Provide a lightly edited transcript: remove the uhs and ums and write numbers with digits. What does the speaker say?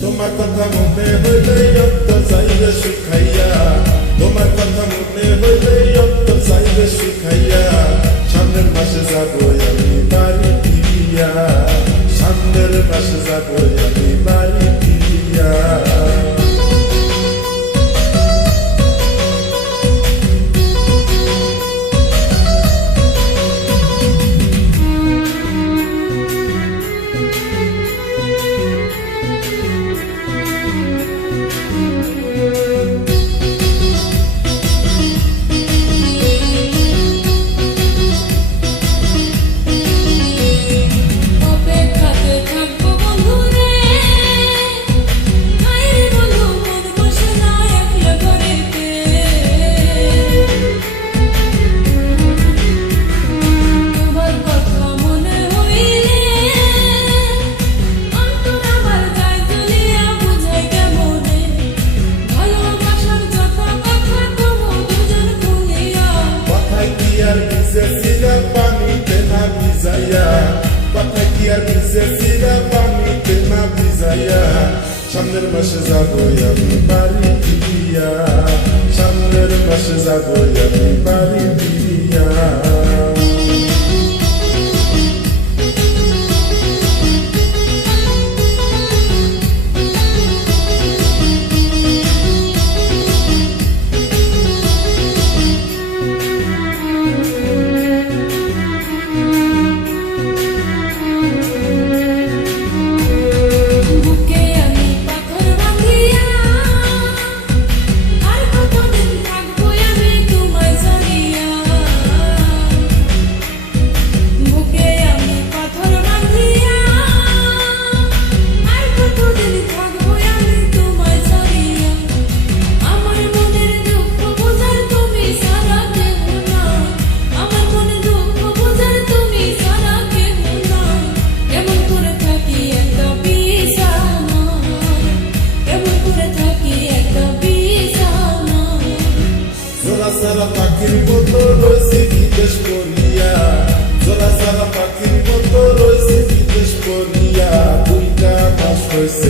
তোমার কথা মনে হইলে অন্তর চাইলে শিখাইয়া, তোমার কথা মনে হইলে অন্তর চাইলে শিখাইয়া, সামনের মাসে যাবো আমি বাড়ি ফিরিয়া, সামনের মাসে যাবো আমি বাড়ি ফিরিয়া। কথায় কি আর ভিজেছিলা পানিতে না ভিজাইয়া, সামনের মাসে যাবো আমি বাড়ি ফিরিয়া, সামনের মাসে যাবো আমি বাড়ি ফিরিয়া। সারা পাখির মতো রয়েছে বিদেশ করিয়া, জোড়া সারা পাখির মতো রয়েছে বিদেশ করিয়া, দুইটা মাস হয়েছে